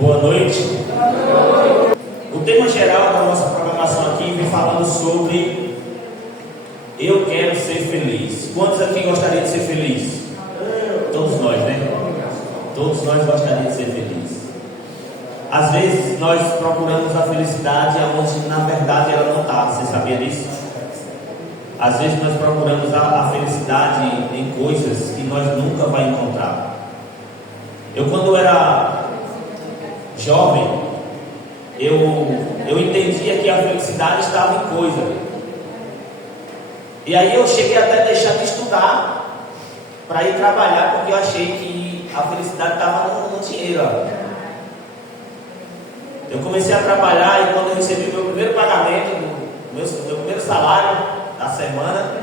Boa noite. O tema geral da nossa programação aqui vem falando sobre eu quero ser feliz. Quantos aqui gostariam de ser feliz? Todos nós, né? Todos nós gostaríamos de ser felizes. Às vezes nós procuramos a felicidade onde na verdade ela não está. Você sabia disso? Às vezes nós procuramos a felicidade em coisas que nós nunca vamos encontrar. Quando era jovem, eu entendia que a felicidade estava em coisa. E aí eu cheguei até a deixar de estudar para ir trabalhar, porque eu achei que a felicidade estava no dinheiro. Eu comecei a trabalhar e quando eu recebi o meu primeiro pagamento, meu primeiro salário da semana,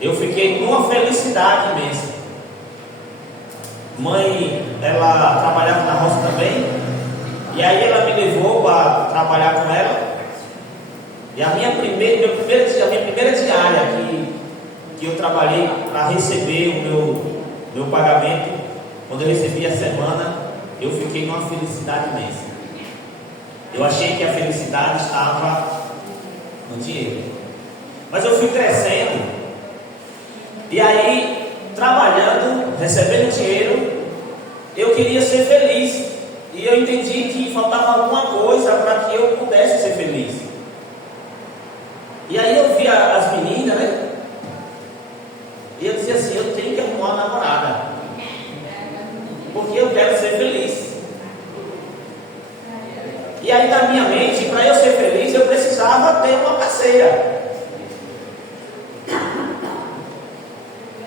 eu fiquei numa felicidade mesmo. Mãe, ela trabalhava na roça também, e aí ela me levou para trabalhar com ela. E a minha primeira diária que eu trabalhei para receber o meu pagamento, quando eu recebi a semana, eu fiquei numa felicidade imensa. Eu achei que a felicidade estava no dinheiro. Mas eu fui crescendo, e aí, trabalhando, recebendo dinheiro, eu queria ser feliz. E eu entendi que faltava alguma coisa para que eu pudesse ser feliz. E aí eu via as meninas, né? E eu dizia assim, eu tenho que arrumar uma namorada, porque eu quero ser feliz. E aí na minha mente, para eu ser feliz, eu precisava ter uma parceira.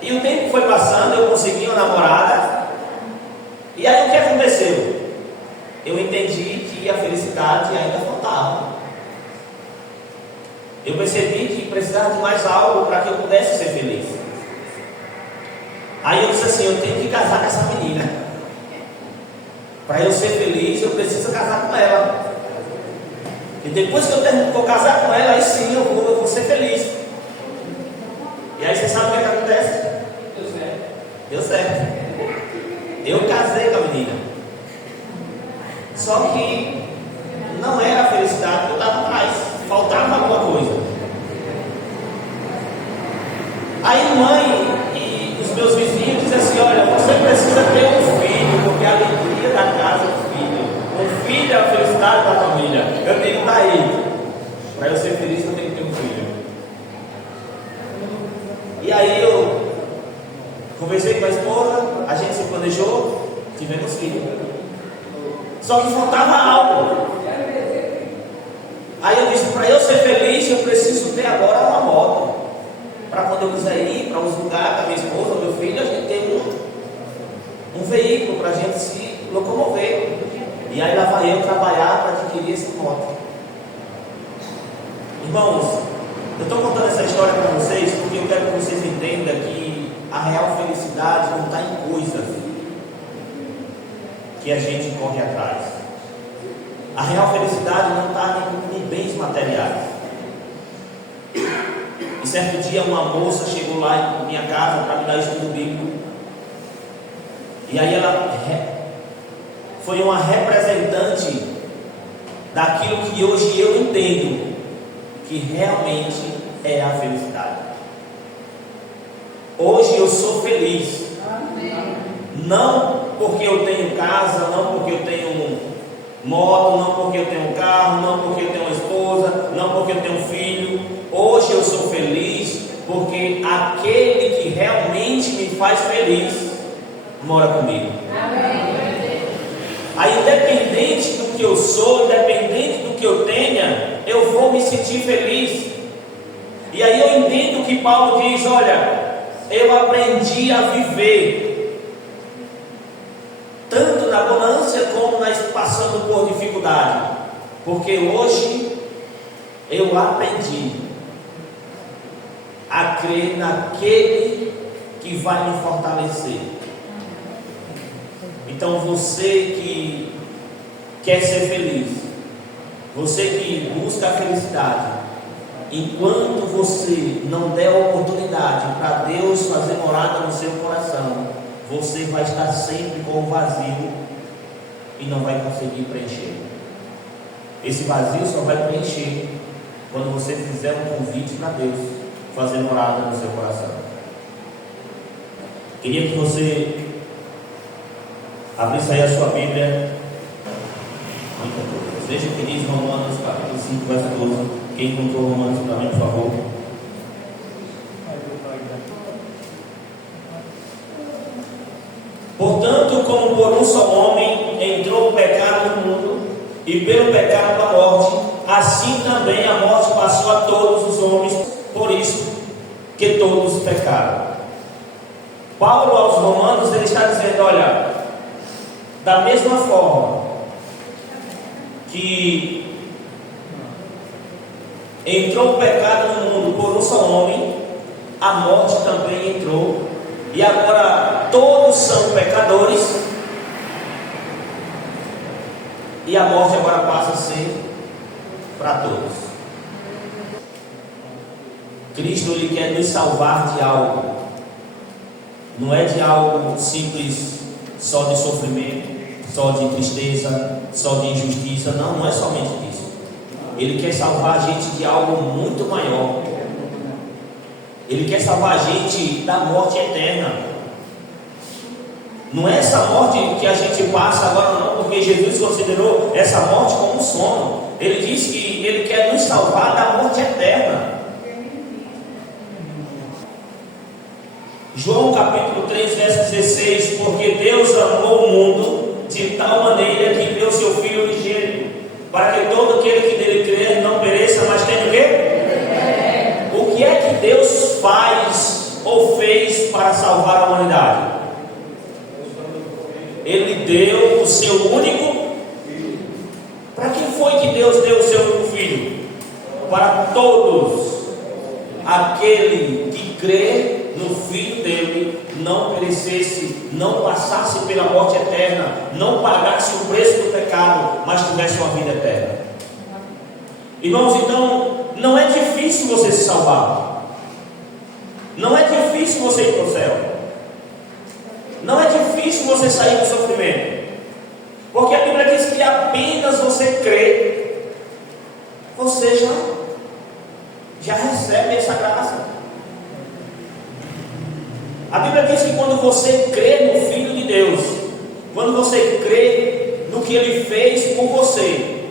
E o tempo foi passando, eu consegui uma namorada. E aí o que aconteceu? Eu entendi que a felicidade ainda faltava. Eu percebi que precisava de mais algo para que eu pudesse ser feliz. Aí eu disse assim, eu tenho que casar com essa menina. Para eu ser feliz, eu preciso casar com ela. E depois que eu for casar com ela, aí sim eu vou ser feliz. E aí você sabe o que acontece? Deu certo. Eu casei com a menina. Só que não era a felicidade que eu estava atrás. Faltava alguma coisa. Aí mãe e os meus vizinhos dizem assim, olha, você precisa ter um filho, porque a alegria da casa é o filho. O filho é a felicidade da família. Eu tenho que estar aí. Para eu ser feliz eu tenho que ter um filho. E aí eu conversei com a esposa, a gente se planejou, tivemos filho. Só que faltava algo. Aí eu disse, para eu ser feliz, eu preciso ter agora uma moto. Para quando eu quiser ir para os lugares, a minha esposa, meu filho, a gente tem um veículo para a gente se locomover. E aí lá vai eu trabalhar para adquirir essa moto. Irmãos, eu estou contando essa história para vocês porque eu quero que vocês entendam que a real felicidade não está em coisas que a gente corre atrás. A real felicidade não está em bens materiais. E certo dia uma moça chegou lá em minha casa para me dar estudo bíblico. E aí ela foi uma representante daquilo que hoje eu entendo que realmente é a felicidade. Hoje eu sou feliz. Amém. Não porque eu tenho casa, não porque eu tenho moto, não porque eu tenho carro, não porque eu tenho uma esposa, não porque eu tenho um filho. Hoje eu sou feliz porque aquele que realmente me faz feliz mora comigo. Amém. Aí, independente do que eu sou, independente do que eu tenha, eu vou me sentir feliz. E aí eu entendo que Paulo diz, olha, eu aprendi a viver tanto na bonança como passando por dificuldade, porque hoje eu aprendi a crer naquele que vai me fortalecer. Então você que quer ser feliz, você que busca a felicidade, enquanto você não der oportunidade para Deus fazer morada no seu coração, você vai estar sempre com o vazio e não vai conseguir preencher. Esse vazio só vai preencher quando você fizer um convite para Deus, fazer morada no seu coração. Queria que você abrisse aí a sua Bíblia. Veja o que diz Romanos capítulo 5, verso 12. Quem encontrou Romanos para mim, por favor? Portanto, como por um só homem entrou o pecado no mundo, e pelo pecado a morte, assim também a morte passou a todos os homens, por isso que todos pecaram. Paulo aos Romanos, ele está dizendo, olha, da mesma forma que entrou o pecado no mundo por um só homem, a morte também entrou, e agora todos são pecadores, e a morte agora passa a ser para todos. Cristo, ele quer nos salvar de algo, não é de algo simples, só de sofrimento, só de tristeza, só de injustiça. Não é somente disso. Ele quer salvar a gente de algo muito maior. Ele quer salvar a gente da morte eterna. Não é essa morte que a gente passa agora não, porque Jesus considerou essa morte como um sono. Ele diz que ele quer nos salvar da morte eterna. João capítulo 3, verso 16: porque Deus amou o mundo de tal maneira que deu seu Filho unigênito, para que todo aquele que nele crer não pereça, mas tenha o quê? O que é que Deus faz ou fez para salvar a humanidade? Ele deu o seu único Filho. Para quem foi que Deus deu o seu único Filho? Para todos aquele que crê no Filho dele, não perecesse, não passasse pela morte eterna, não pagasse o preço do pecado, mas tivesse uma vida eterna. Irmãos, então não é difícil você se salvar, não é difícil você ir para o céu, não é difícil você sair do sofrimento, porque a Bíblia diz que apenas você crê, você já recebe essa graça. A Bíblia diz que quando você crê no Filho de Deus, quando você crê no que Ele fez por você,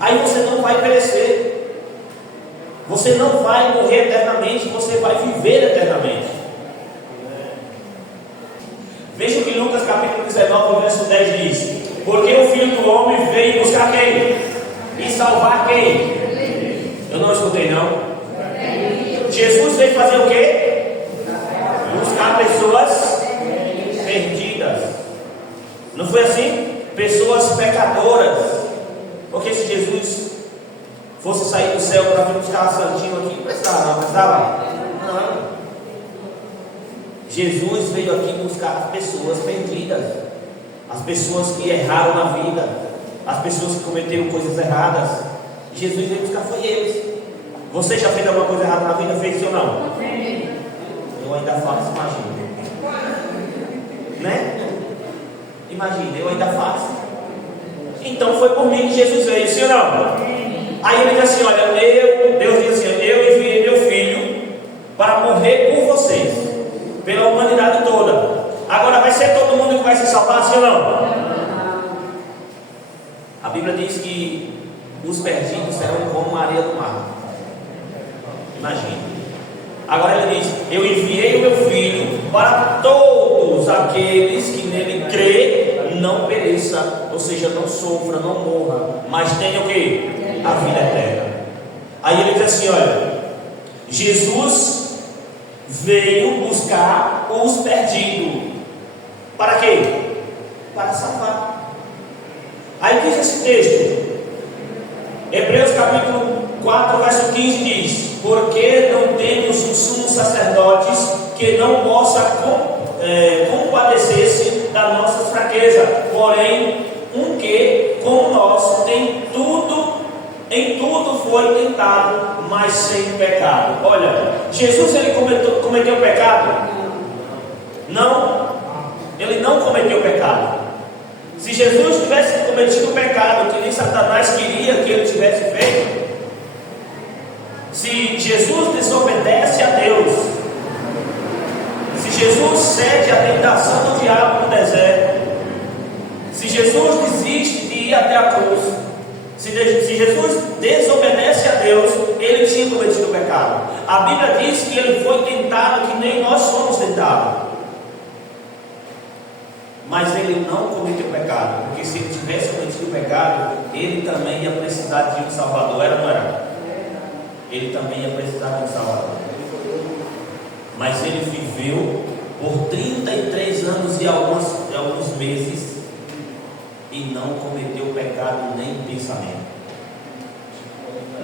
aí você não vai perecer, você não vai morrer eternamente, você vai viver eternamente. Veja o que Lucas capítulo 19, verso 10 diz: porque o Filho do Homem veio buscar quem? E salvar quem? Eu não escutei não. Jesus veio fazer o quê? Buscar pessoas perdidas. Não foi assim? Pessoas pecadoras. Porque se Jesus fosse sair do céu para vir buscar a santinho aqui, não precisava? Não. Jesus veio aqui buscar as pessoas perdidas, as pessoas que erraram na vida, as pessoas que cometeram coisas erradas. Jesus veio buscar foi eles. Você já fez alguma coisa errada na vida? Fez isso ou não? Eu ainda faço, imagina. Né? Imagina, eu ainda faço. Então foi por mim que Jesus veio, sim ou não? Aí ele diz assim, olha, Deus diz assim, eu enviei meu Filho para morrer por vocês, pela humanidade toda. Agora vai ser todo mundo que vai se salvar, sim ou não? A Bíblia diz que os perdidos serão como a areia do mar. Imagina. Agora ele diz, eu enviei o meu Filho para todos aqueles que nele crê, não pereça, ou seja, não sofra, não morra, mas tenha o quê? A vida eterna. Aí ele diz assim, olha, Jesus veio buscar os perdidos. Para quê? Para salvar. Aí diz esse texto, Hebreus capítulo 4, verso 15 diz: porque não temos um sumo sacerdotes que não possa compadecer-se das nossas fraquezas, porém um que, como nós, em tudo foi tentado, mas sem pecado. Olha, Jesus ele cometeu pecado? Não, ele não cometeu pecado. Se Jesus tivesse cometido o pecado que nem Satanás queria que ele tivesse feito, se Jesus desobedece a Deus, se Jesus cede à tentação do diabo no deserto, se Jesus desiste de ir até a cruz, se Jesus desobedece a Deus, ele tinha cometido o pecado. A Bíblia diz que ele foi tentado que nem nós somos tentados, mas ele não cometeu pecado, porque se ele tivesse cometido o pecado, ele também ia precisar de um Salvador, era ou não era? Ele também ia precisar de um Salvador. Mas ele viveu por 33 anos e alguns meses e não cometeu pecado nem pensamento.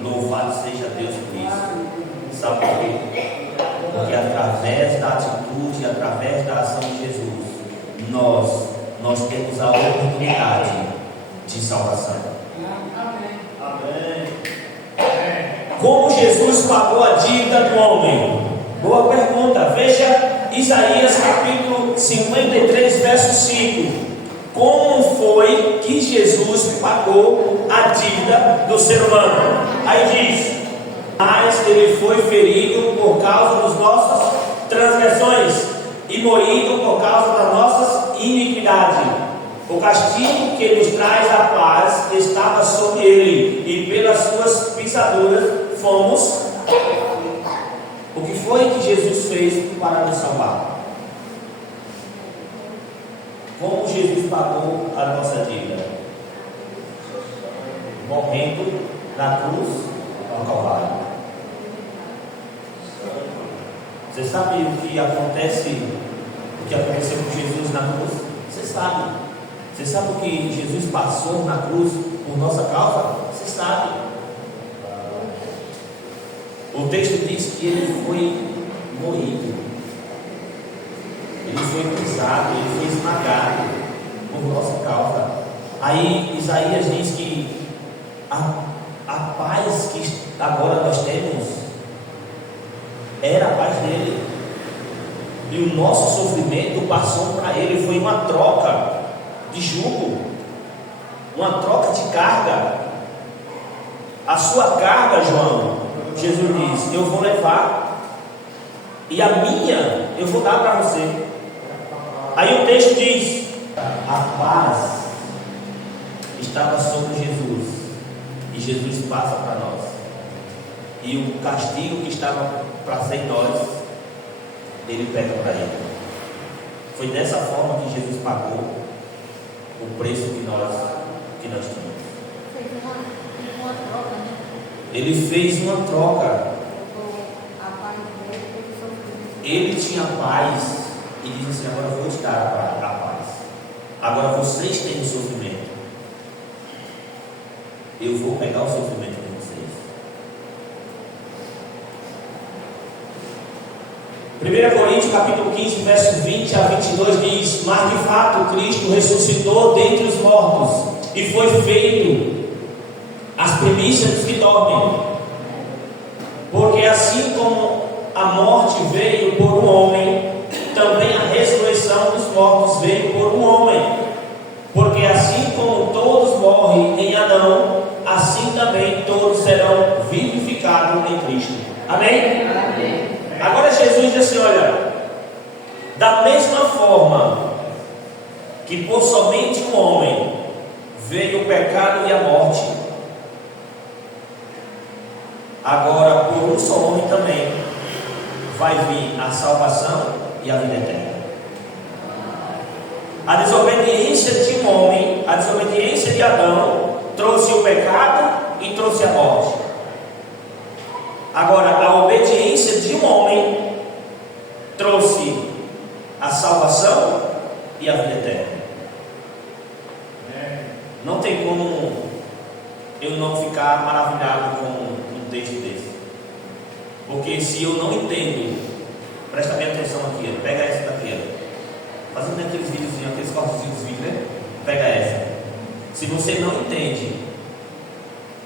Louvado seja Deus por isso. Sabe por quê? Porque através da atitude, através da ação de Jesus, nós temos a oportunidade de salvação. Amém. Como Jesus pagou a dívida do homem? Boa pergunta. Veja Isaías capítulo 53, verso 5. Como foi que Jesus pagou a dívida do ser humano? Aí diz: mas ele foi ferido por causa das nossas transgressões e moído por causa das nossas iniquidades. O castigo que nos traz a paz estava sobre ele, e pelas suas pisaduras fomos. O que foi que Jesus fez para nos salvar? Como Jesus pagou a nossa dívida? Morrendo na cruz ao Calvário. Você sabe o que aconteceu com Jesus na cruz? Você sabe. Você sabe o que Jesus passou na cruz por nossa causa? Você sabe. O texto diz que ele foi moído, ele foi pisado, ele foi esmagado por nossa causa. Aí Isaías diz que a paz que agora nós temos era a paz dele, e o nosso sofrimento passou para ele. Foi uma troca de jugo, uma troca de carga. A sua carga, João, Jesus diz, eu vou levar, e a minha eu vou dar para você. Aí o texto diz: a paz estava sobre Jesus, e Jesus passa para nós, e o castigo que estava para ser em nós, ele pega para ele. Foi dessa forma que Jesus pagou o preço que nós tínhamos. Ele fez uma troca. Ele tinha paz e disse assim: agora eu vou te dar a paz. Agora vocês têm o sofrimento, eu vou pegar o sofrimento de vocês. 1 Coríntios capítulo 15, verso 20 a 22 diz: mas de fato Cristo ressuscitou dentre os mortos e foi feito as primícias dos que dormem. Porque assim como a morte veio por um homem, também a ressurreição dos mortos veio por um homem. Porque assim como todos morrem em Adão, assim também todos serão vivificados em Cristo. Amém? Amém. Agora Jesus diz assim: olha, da mesma forma que por somente um homem veio o pecado e a morte, agora por um só homem também vai vir a salvação e a vida eterna. A desobediência de um homem, a desobediência de Adão, trouxe o pecado e trouxe a morte. Agora, a obediência de um homem trouxe a salvação e a vida eterna. Não tem como eu não ficar maravilhado com um texto desse. Porque se eu não entendo, presta bem atenção aqui, ó, pega essa daqui, ó, fazendo aqueles videozinhos, aqueles cortezinhos dos vídeos, né? Pega essa. Se você não entende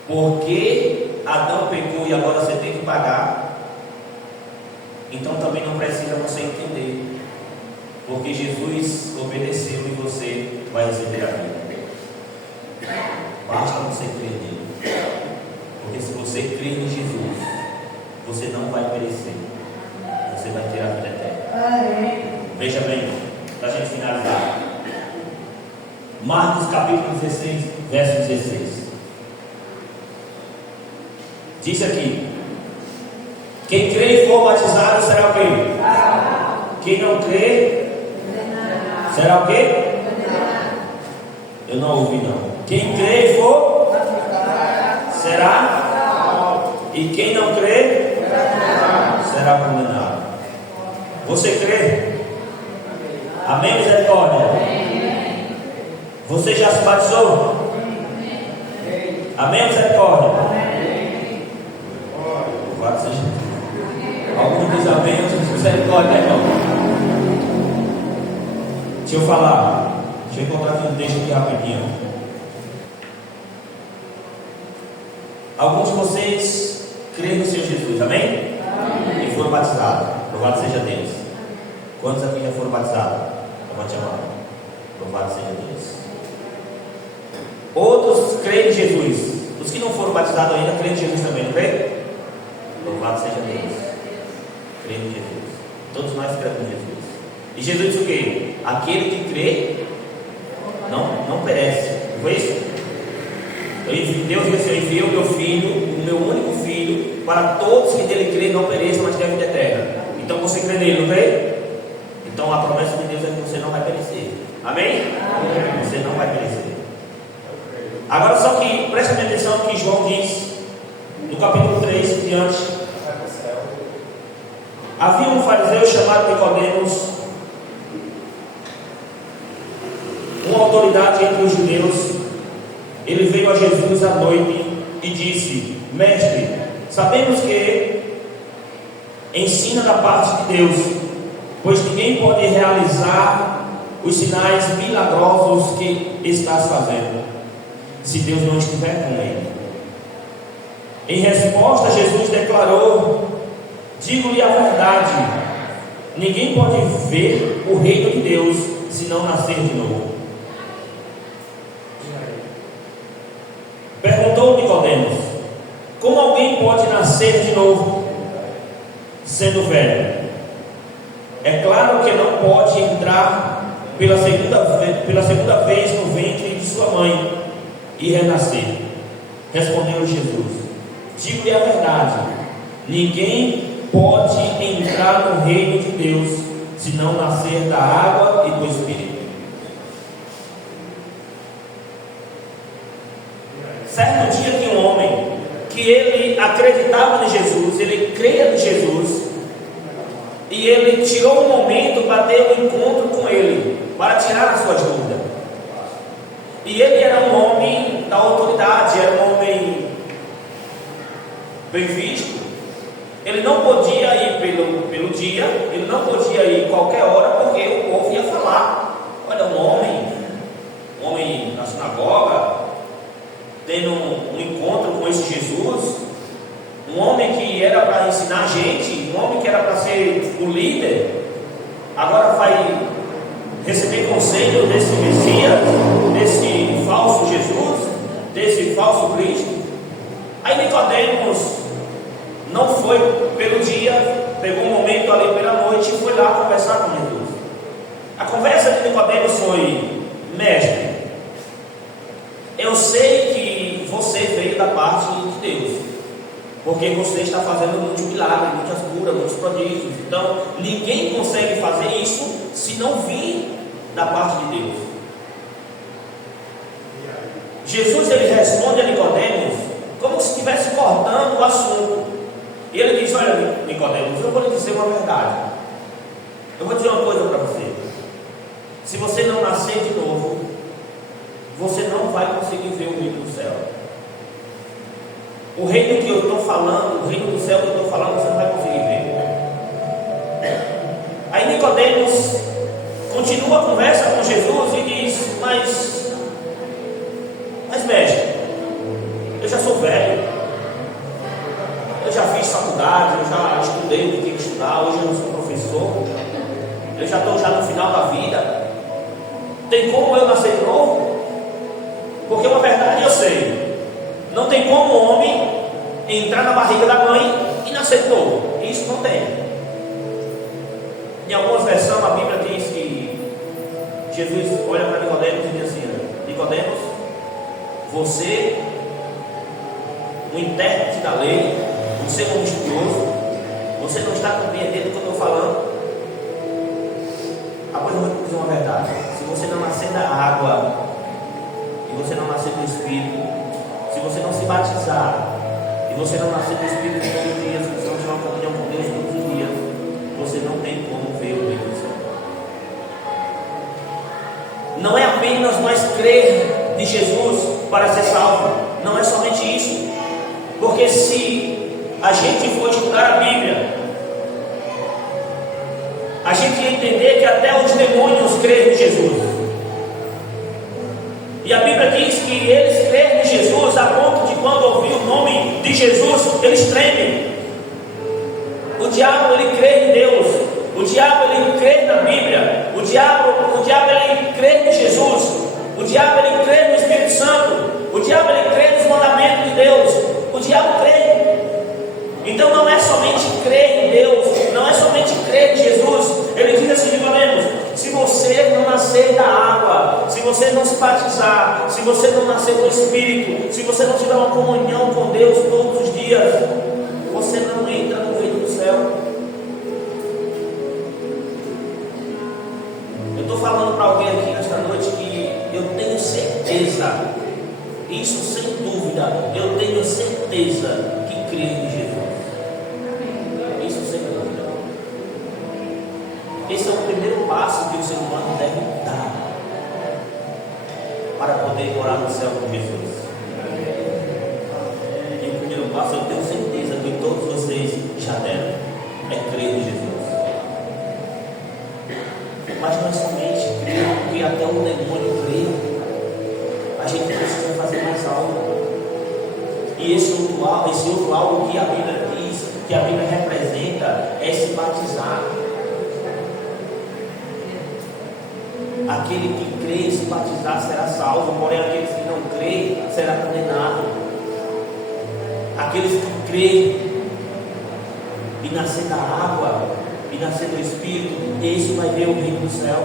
porque Adão pecou e agora você tem que pagar, então também não precisa você entender porque Jesus obedeceu e você vai receber a vida. Basta você crer nele. Porque se você crer em Jesus, você não vai perecer. Você vai ter a vida eterna. Veja bem, para a gente finalizar. Marcos capítulo 16, verso 16. Diz aqui: quem crê e for batizado será o quê? Quem não crê será o quê? Eu não ouvi não. Quem crê e for será, e quem não crê será condenado. Você crê? Amém, misericórdia? Você já se batizou? Amém, misericórdia? Louvado seja. Alguns diz amém, outros diz misericórdia, irmão. Deixa eu falar. Deixa eu encontrar aqui um texto aqui rapidinho. Alguns de vocês creem no Senhor Jesus, amém? E foram batizados. Louvado seja Deus. Quantos aqui já foram batizados? Levante a mão. Louvado seja Deus. Outros creem em Jesus. Os que não foram batizados ainda creem em Jesus também, não creem? Louvado seja Deus. Creem em Jesus. Todos nós cremos em Jesus. E Jesus diz o quê? Aquele que crê não perece. Não foi isso? Deus disse: eu enviei o meu filho, o meu único filho, para todos que dele crêem não pereçam, mas tenham vida eterna. Então você crê nele, não crê? Então a promessa de Deus é que você não vai perecer. Amém? Amém. Você não vai perecer. Agora só que preste atenção no que João diz no capítulo 3 em diante. Havia um fariseu chamado Nicodemos, uma autoridade entre os judeus. Ele veio a Jesus à noite e disse: Mestre, sabemos que ensina da parte de Deus, pois ninguém pode realizar os sinais milagrosos que estás fazendo, se Deus não estiver com ele. Em resposta, Jesus declarou: digo-lhe a verdade, ninguém pode ver o reino de Deus se não nascer de novo. Perguntou Nicodemos: como alguém pode nascer de novo sendo velho? É claro que não pode entrar pela segunda vez no ventre de sua mãe e renascer. Respondeu Jesus: digo-lhe a verdade, ninguém pode entrar no reino de Deus se não nascer da água e do Espírito. Certo dia que um homem, que ele acreditava em Jesus, ele creia em Jesus, e ele tirou um momento para ter um encontro com ele, para tirar as suas dúvidas. E ele era um homem da autoridade, era um homem bem visto. Ele não podia ir pelo dia, ele não podia ir qualquer hora, porque o povo ia falar: olha, um homem na sinagoga, tendo um encontro com esse Jesus, um homem que era para ensinar a gente, um homem que era para ser o líder, agora vai receber conselho desse Messias, desse falso Jesus, desse falso Cristo. Aí Nicodemos não foi pelo dia, pegou um momento ali pela noite e foi lá conversar com Jesus. A conversa de Nicodemos foi: mestre, eu sei que você veio da parte de Deus, porque você está fazendo muitos milagres, muitas curas, muitos prodígios. Então ninguém consegue fazer isso se não vir da parte de Deus. Jesus, ele responde a Nicodemos como se estivesse cortando o assunto. E ele diz: olha, Nicodemos, eu vou lhe dizer uma verdade. Eu vou dizer uma coisa para você. Se você não nascer de novo, você não vai conseguir ver o reino do céu. O reino que eu estou falando, o reino do céu que eu estou falando, você não vai conseguir ver. Aí Nicodemos continua a conversa com Jesus e diz: mas mestre, eu já sou velho, eu já fiz faculdade, eu já estudei o que tinha que estudar, hoje eu não sou professor, eu já estou no final da vida, tem como eu nascer de novo? Porque uma verdade eu sei: não tem como o homem entrar na barriga da mãe e nascer de novo. Isso não tem. Em algumas versões a Bíblia diz que Jesus olha para Nicodemos e diz assim: Nicodemos, você, o intérprete da lei, o ser um estudioso, você não está compreendendo o que eu estou falando? Agora eu vou te dizer uma verdade: se você não nascer da água, e você não nascer do Espírito, se você não se batizar, e você não nascer do Espírito todos os dias, se você não tiver uma comunhão com Deus todos os dias, você não tem como ver o reino do céu. Não é apenas nós crer de Jesus para ser salvo, não é somente isso. Porque se a gente for estudar a Bíblia, a gente ia entender que até os demônios creem em Jesus. E a Bíblia diz que eles creem em Jesus a ponto de quando ouvir o nome de Jesus, eles tremem. O diabo ele crê em Deus, o diabo ele crê na Bíblia, o diabo ele crê em Jesus, o diabo ele crê no Espírito Santo, o diabo ele crê nos mandamentos de Deus, o diabo crê. Então não é somente crer em Deus, não é somente crer em Jesus. Ele diz assim: Nicodemos, se você não nascer da água, se você não se batizar, se você não nascer do Espírito, se você não tiver uma comunhão com Deus todos os dias, você não entra no reino do céu. Eu estou falando para alguém aqui nesta noite que eu tenho certeza, isso sem dúvida, eu tenho certeza que crê em Jesus. Isso sem dúvida. Esse é o primeiro passo que o ser humano deve dar para poder morar no céu com Jesus. E o primeiro passo, eu tenho certeza que todos vocês já deram, é crer em Jesus. Mas não é somente crer, porque até o demônio crê. A gente precisa fazer mais algo. E esse outro algo que a Bíblia diz, que a Bíblia representa, é se batizar. Aquele que crê e se batizar será salvo, porém aqueles que não creem será condenado. Aqueles que creem e nascer da água e nascer do Espírito, esse vai ver o reino do céu.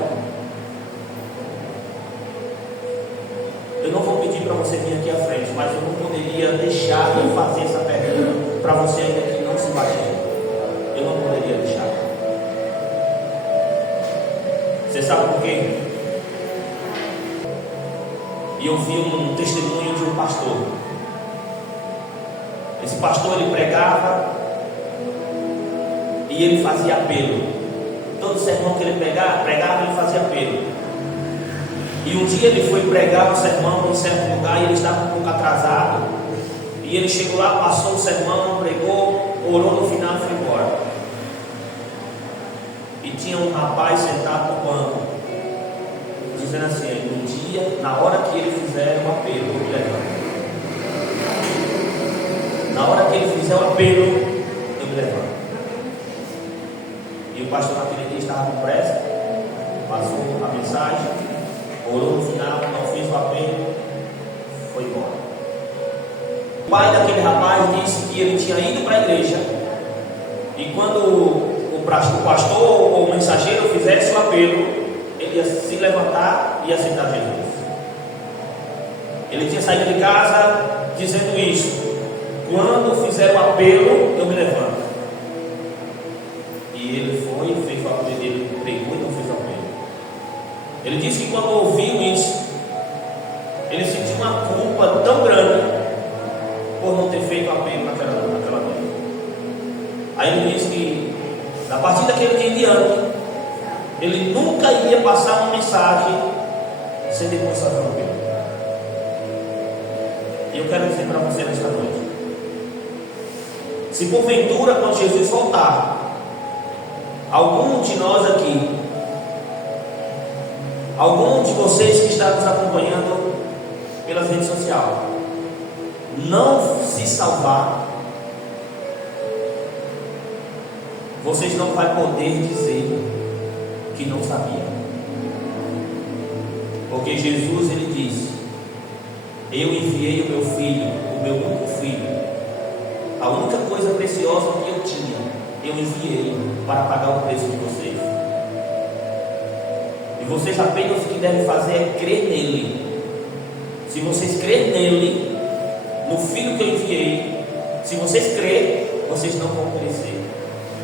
Eu não vou pedir para você vir aqui à frente, mas eu não poderia deixar de fazer essa pergunta para você ainda que não se batizou. Eu não poderia deixar. Você sabe por quê? E eu vi um testemunho de um pastor. Esse pastor ele pregava e ele fazia apelo. Todo sermão que ele pregava, ele fazia apelo. E um dia ele foi pregar um sermão em certo lugar e ele estava um pouco atrasado. E ele chegou lá, passou o sermão, pregou, orou no final e foi embora. E tinha um rapaz sentado no banco, dizendo assim: um dia, na hora que ele fizer o apelo, eu me levanto. Na hora que ele fizer o apelo, eu me levanto. E o pastor naquele dia estava com pressa, passou a mensagem, orou no final, não fez o apelo, foi embora. O pai daquele rapaz disse que ele tinha ido para a igreja, e quando o pastor ou o mensageiro fizesse o apelo, ele ia se levantar e ia aceitar Jesus. Ele tinha saído de casa dizendo isso: quando fizer o apelo, eu me levanto. E ele foi e fez o apelo dele, pregou e não fez o apelo. Ele disse que quando ouviu isso, ele sentiu uma culpa tão grande por não ter feito o apelo naquela noite. Aí ele disse que a partir daquele dia em diante, ele nunca ia passar uma mensagem sem depois fazer um apelo. E eu quero dizer para você nesta noite: se porventura, quando Jesus voltar, algum de nós aqui, algum de vocês que está nos acompanhando pelas redes sociais, não se salvar, vocês não vão poder dizer que não sabiam. Porque Jesus ele disse Eu enviei o meu filho, o meu único filho, a única coisa preciosa que eu tinha, eu enviei para pagar o preço de vocês. E vocês apenas o que devem fazer é crer nele. Se vocês crerem nele, no filho que eu enviei, se vocês crerem, vocês não vão perecer,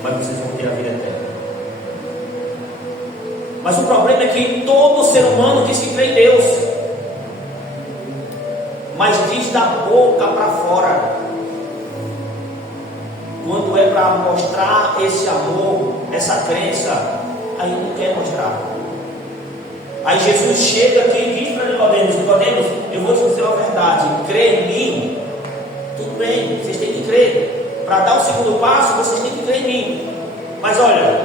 mas vocês vão ter a vida eterna. Mas o problema é que todo ser humano diz que crê em Deus, mas diz da boca para fora. Quando é para mostrar esse amor, essa crença, aí não quer mostrar. Aí Jesus chega aqui e diz para Nicodemos: Nicodemos, eu vou te dizer a verdade, crê em mim. Tudo bem, vocês têm que crer. Para dar o segundo passo, vocês têm que crer em mim. Mas olha,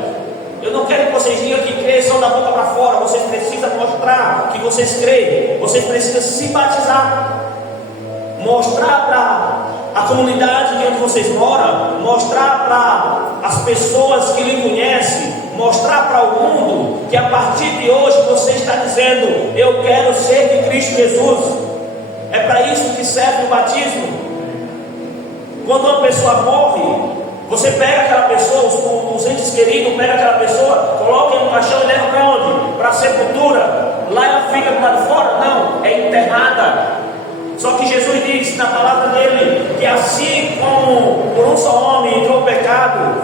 eu não quero que vocês digam que crê só da boca para fora. Vocês precisam mostrar que vocês creem. Vocês precisam se batizar, mostrar para a comunidade de onde vocês moram, mostrar para as pessoas que lhe conhecem, mostrar para o mundo que a partir de hoje você está dizendo: eu quero ser de Cristo Jesus. É para isso que serve o batismo. Quando uma pessoa morre, você pega aquela pessoa, os entes queridos pegam aquela pessoa, colocam no caixão e levam para onde? Para a sepultura. Lá ela fica do lado de fora? Não, é enterrada. Só que Jesus diz na palavra dele que assim como por um só homem entrou o pecado,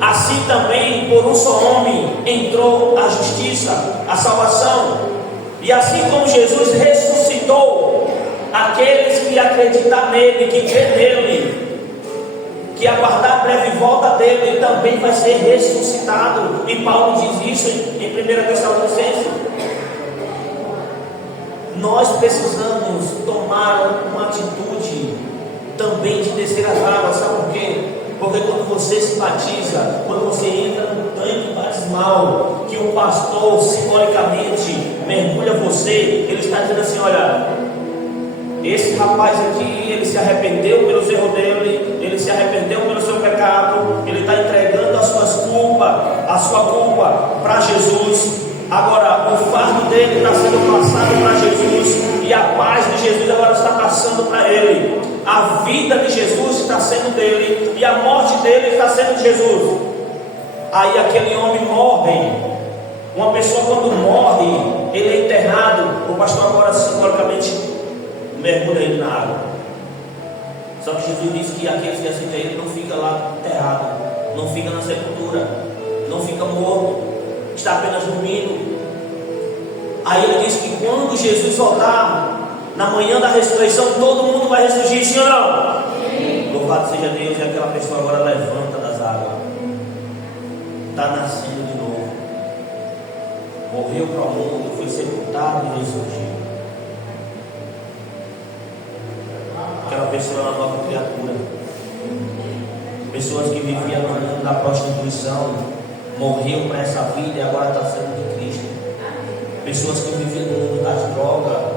assim também por um só homem entrou a justiça, a salvação. E assim como Jesus ressuscitou aqueles que acreditam nele, que crê nele, que aguardar a breve volta dele, também vai ser ressuscitado. E Paulo diz isso em 1 Tessalonicenses. Nós precisamos tomar uma atitude também de descer as águas. Sabe por quê? Porque quando você se batiza, quando você entra no tanque batismal, que o pastor simbolicamente mergulha você, ele está dizendo assim: olha, esse rapaz aqui, ele se arrependeu pelos erros dele, ele se arrependeu pelo seu pecado, ele está entregando as suas culpas, a sua culpa para Jesus. Agora o fardo dele está sendo passado para Jesus, e a paz de Jesus agora está passando para ele. A vida de Jesus está sendo dele, e a morte dele está sendo de Jesus. Aí aquele homem morre. Uma pessoa quando morre, ele é enterrado. O pastor agora simbolicamente mergulha ele na água. Só que Jesus disse que aqueles que aceitam ele não fica lá enterrado, não fica na sepultura, não fica morto, está apenas dormindo. Aí ele disse que quando Jesus voltar, na manhã da ressurreição, todo mundo vai ressurgir, sim ou não? Sim. Louvado seja Deus. E aquela pessoa agora levanta das águas, está nascendo de novo, morreu para o mundo, foi sepultado e ressurgiu. Aquela pessoa é uma nova criatura. Pessoas que viviam no mundo da prostituição, morreu para essa vida e agora está sendo de Cristo. Pessoas que viviam no mundo das drogas,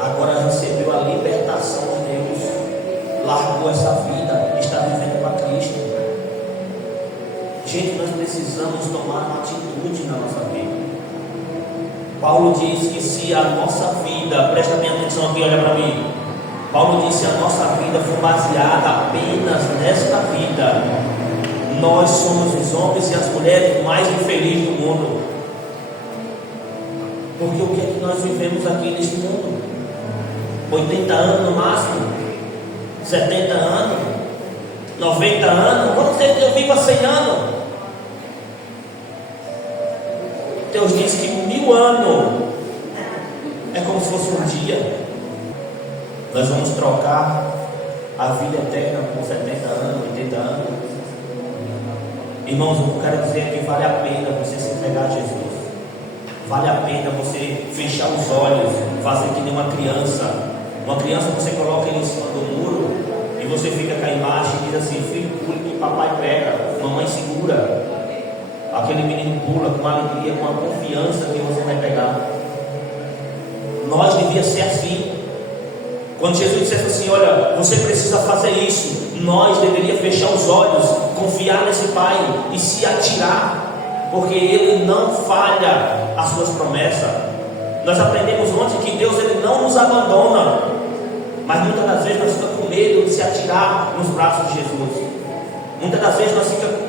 agora recebeu a libertação de Deus, largou essa vida, está vivendo para Cristo. Gente, nós precisamos tomar uma atitude na nossa vida. Paulo diz que se a nossa vida, presta bem atenção aqui, olha para mim. Paulo diz: se a nossa vida for baseada apenas nesta vida, nós somos os homens e as mulheres mais infelizes do mundo. Porque o que é que nós vivemos aqui neste mundo? 80 anos no máximo, 70 anos, 90 anos. Vamos dizer que eu vivo há 100 anos. Deus diz que 1000 anos é como se fosse um dia. Nós vamos trocar a vida eterna por 70 anos, 80 anos. Irmãos, eu quero dizer que vale a pena você se entregar a Jesus. Vale a pena você fechar os olhos, fazer que nem uma criança. Uma criança, você coloca ele em cima do muro e você fica cá embaixo e diz assim: filho, pule que papai pega, mamãe segura. Aquele menino pula com uma alegria, com uma confiança que você vai pegar. Nós devíamos ser assim. Quando Jesus dissesse assim: olha, você precisa fazer isso, nós deveríamos fechar os olhos, confiar nesse Pai e se atirar, porque Ele não falha as suas promessas. Nós aprendemos ontem que Deus ele não nos abandona, mas muitas das vezes nós ficamos com medo de se atirar nos braços de Jesus. Muitas das vezes nós ficamos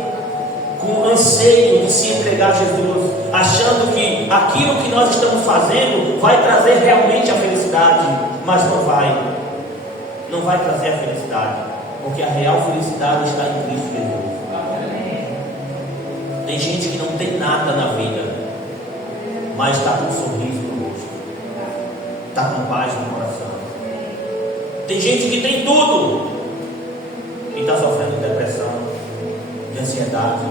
com anseio de se entregar a Jesus, achando que aquilo que nós estamos fazendo vai trazer realmente a felicidade, mas não vai trazer a felicidade, porque a real felicidade está em Cristo Jesus. Tem gente que não tem nada na vida, mas está com um sorriso no rosto, está com paz no coração. Tem gente que tem tudo e está sofrendo de depressão, de ansiedade,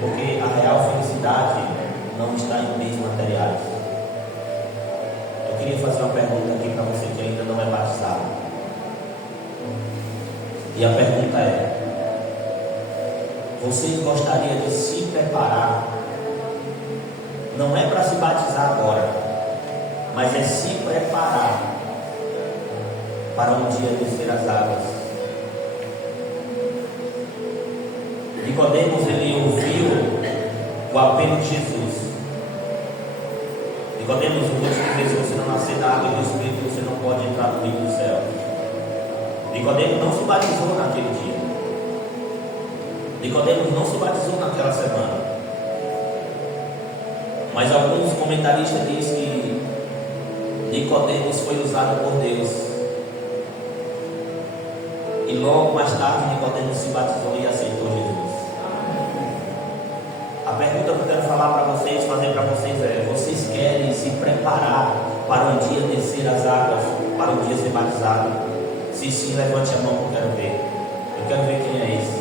porque a real felicidade não está em bens materiais. Eu queria fazer uma pergunta aqui para você que ainda não é batizado. E a pergunta é: vocês gostariam de se preparar? Não é para se batizar agora, mas é se preparar para um dia descer as águas. Nicodemos, ele ouviu o apelo de Jesus. Nicodemos, eu vou te dizer, se você não nascer da água e do Espírito, você não pode entrar no reino do céu. Nicodemos não se batizou naquele dia. Nicodemos não se batizou naquela semana. Mas alguns comentaristas dizem que Nicodemos foi usado por Deus. E logo mais tarde Nicodemos se batizou e aceitou Jesus. A pergunta que eu quero falar para vocês, fazer para vocês é: vocês querem se preparar para um dia descer as águas, para um dia ser batizado? Se sim, levante a mão que eu quero ver. Eu quero ver quem é esse.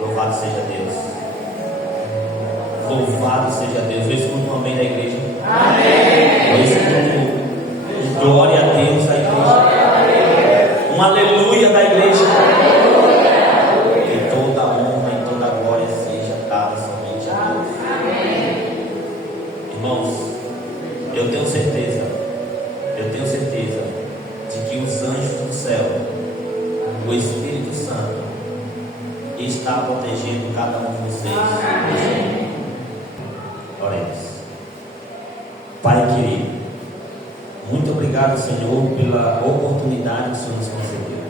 Louvado seja Deus. Louvado seja Deus. Eu escuto um amém da igreja. Amém. Eu escuto glória a Deus da igreja. Um aleluia da igreja. Que toda honra e toda glória seja dada somente a Deus. Amém. Irmãos, eu tenho certeza de que os anjos do céu, o Espírito Santo, está protegendo cada um de vocês. Oremos. Pai querido, muito obrigado, Senhor, pela oportunidade que o Senhor nos concedeu.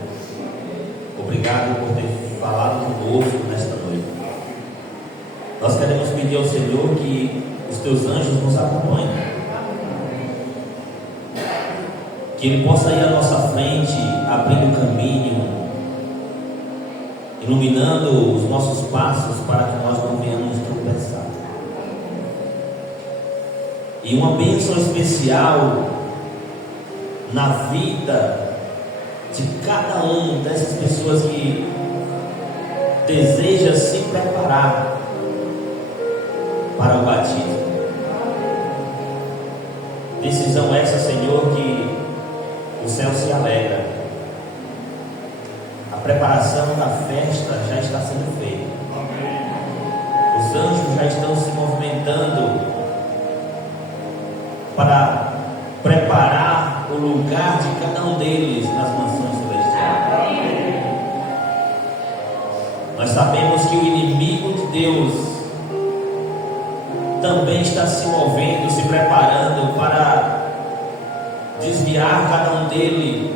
Obrigado por ter falado conosco nesta noite. Nós queremos pedir ao Senhor que os teus anjos nos acompanhem, que Ele possa ir à nossa frente, abrindo o caminho, iluminando os nossos passos, para que nós não venhamos tropeçar. E uma bênção especial na vida de cada um dessas pessoas que deseja se preparar para o batismo. Decisão essa, Senhor, que o céu se alegra. A preparação da festa já está sendo feita. Os anjos já estão se movimentando para preparar o lugar de cada um deles nas mansões celestiais. Nós sabemos que o inimigo de Deus também está se movendo, se preparando para desviar cada um deles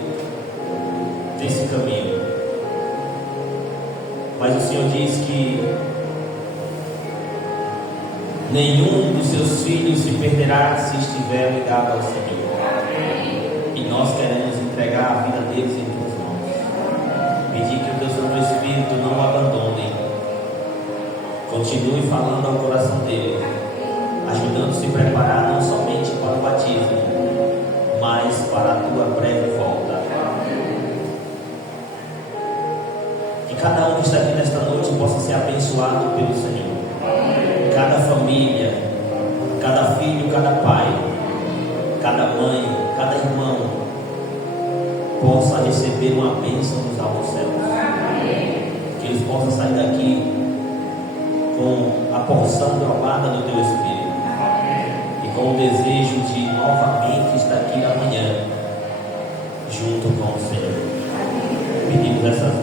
desse caminho. Mas o Senhor diz que nenhum dos seus filhos se perderá se estiver ligado ao Senhor. E nós queremos entregar a vida deles em tuas mãos. Pedir que o teu Santo Espírito não o abandone. Continue falando ao coração dele, ajudando a se preparar não somente para o batismo, mas para a tua breve volta. Que cada um que está aqui nesta noite possa ser abençoado pelo Senhor. Cada família, cada filho, cada pai, cada mãe, cada irmão possa receber uma bênção dos altos céus. Que eles possam sair daqui com a porção dobrada do teu Espírito e com o desejo de novamente estar aqui amanhã junto com o Senhor. Pedimos essas